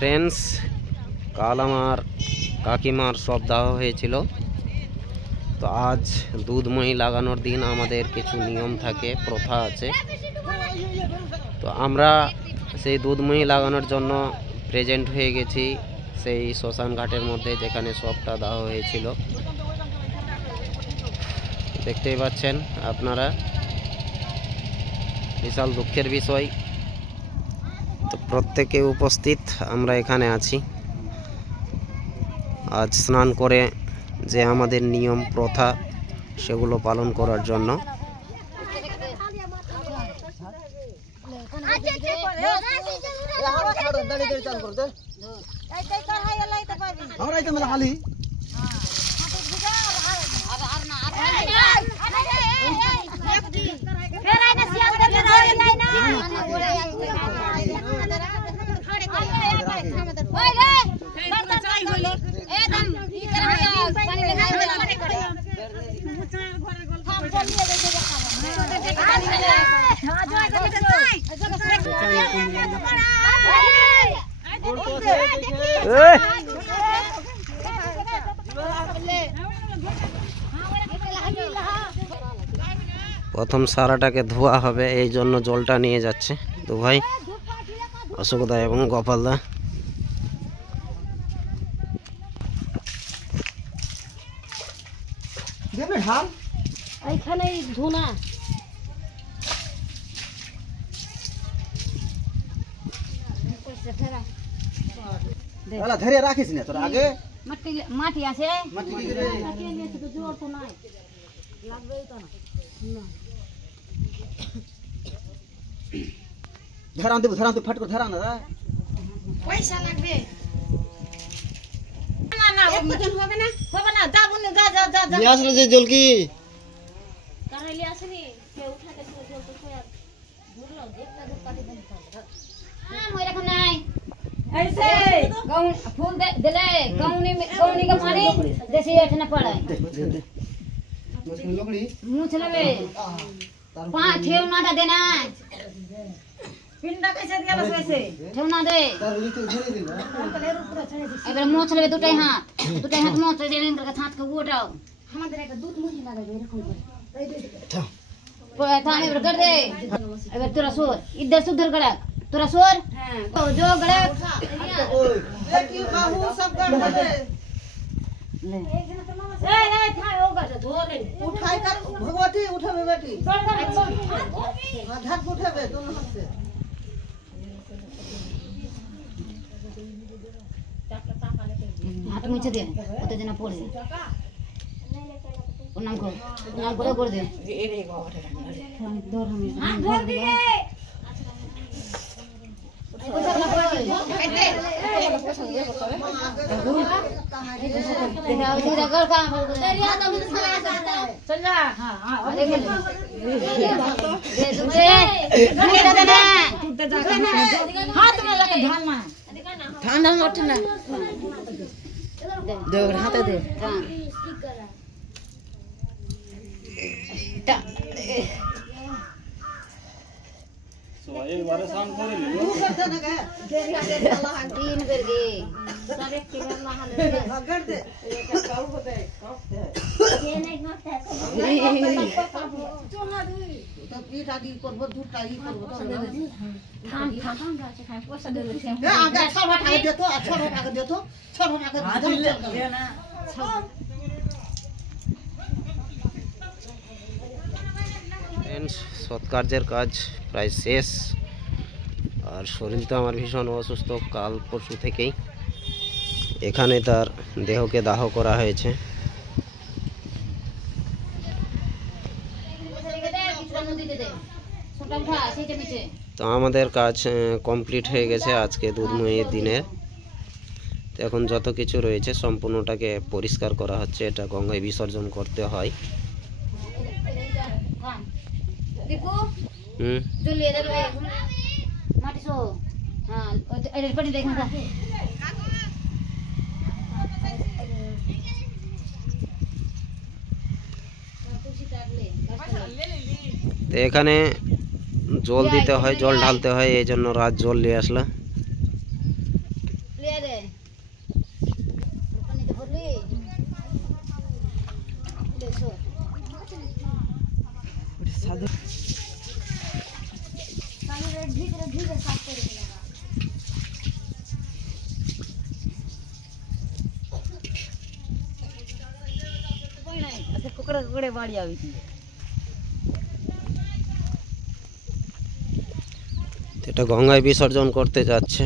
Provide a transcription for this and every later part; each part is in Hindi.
ফ্রেন্ডস, কাল আমার কাকিমার সব দেওয়া হয়েছিল। তো আজ দুধময়ী লাগানোর দিন আমাদের কিছু নিয়ম থাকে, প্রথা আছে। তো আমরা সেই দুধময়ী লাগানোর জন্য প্রেজেন্ট হয়ে গেছি সেই শ্মশান ঘাটের মধ্যে, যেখানে সবটা দেওয়া হয়েছিল। দেখতেই পাচ্ছেন আপনারা, বিশাল দুঃখের বিষয়। তো প্রত্যেকে উপস্থিত আমরা এখানে আছি আজ স্নান করে যে আমাদের নিয়ম প্রথা সেগুলো পালন করার জন্য। প্রথম সারাটাকে ধোয়া হবে, এই জন্য জলটা নিয়ে যাচ্ছে তো ভাই অশোকদা এবং গোপালদা। এইখানে ধুনা ধরে রাখিস না তোর আগে মাটি আছে, ধরান দেবো, ধরান তুই ফট করে ধরা না, পয়সা লাগবে না, হবে না, হবে না, যাবো না, যা যা যা যা আসলে যে জল কি কারাইলি আসেনি কে উঠাতে ছিল জল তো কই আর ঘুরলো একটা ধক্কা দিবেন হ্যাঁ মই রাখো নাই ऐसे गाउन फूल दे दिले गाउनी का पानी जैसे ऐठना पड़ा मुछ लेवे पांच ठेवना देना पिंडा कैसे दिया बस वैसे ठेवना दे अगर मुछ लेवे दुटे हाथ मुछ दे लेंगे का हाथ को उठाओ हमारे का दूध मुझे लगा दे रखो पर थाने पर कर दे अगर तेरा सोर इधर सुधर गड़ा तोरा सोर तो जो गड़े बेटी बाहू सब कर दे ए था होगा तो धो ले उठाई कर भगवती उठावे बेटी हाथ उठावे दोनों हाथ से हाथ मुझे दे तो जना पोड़ दे नाम को कर दे ए रे दौड़ हमें हाथ धर दिए एक बार शाम को ले लो तीन करके सब एक के करना है कर दे काऊ होते ये नहीं होता है तो पीठ आदि करबो दूध आदि करबो तो थाम राचे खाए पैसा दे दे ए आगे अच्छा उठा के दे तो अच्छा उठा के दे तो अच्छा उठा के दे ना ফ্রেন্ডস, সৎকার্যের কাজ প্রায় শেষ। আর শরীর তো আমার ভীষণ অসুস্থ, কাল পরশু থেকেই। এখানে তার দেহকে দাহ করা হয়েছে। তো আমাদের কাজ কমপ্লিট হয়ে গেছে আজকে দুধময়ীর দিনের। তো এখন যত কিছু রয়েছে সম্পূর্ণটাকে পরিষ্কার করা হচ্ছে, এটা গঙ্গায় বিসর্জন করতে হয়। তো এখানে জল দিতে হয়, জল ঢালতে হয়, এই জন্য রাত জল নিয়ে আসলাম। করে বাড়ি যাবি কি? এটা গঙ্গায় বিসর্জন করতে যাচ্ছে,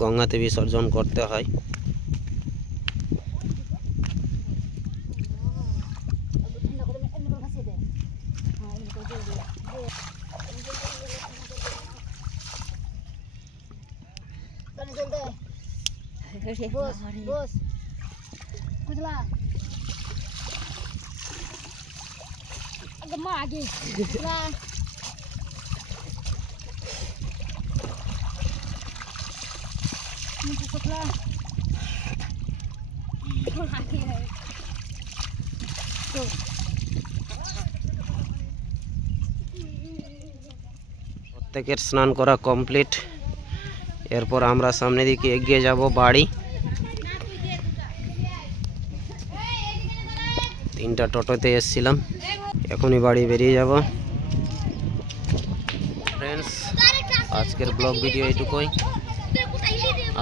গঙ্গাতে বিসর্জন করতে হয়। বস বস বুঝলা আগে মা আগে বুঝলা मुझे पकड़ा आगे है तो প্রত্যেকের স্নান করা কমপ্লিট। এরপর আমরা সামনের দিকে এগিয়ে যাব বাড়ি। 3টা টোটোতে এসেছিলাম, এখনই বাড়ি বেরিয়ে যাব। ফ্রেন্ডস, আজকের ব্লগ ভিডিও এইটুকুই।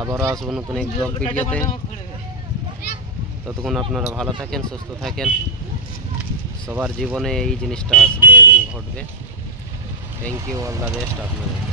আবারও আসবো নতুন এক ব্লগ ভিডিওতে। ততক্ষণ আপনারা ভালো থাকেন, সুস্থ থাকেন। সবার জীবনে এই জিনিসটা আসবে এবং ঘটবে। Thank you, all the best আপনাদের।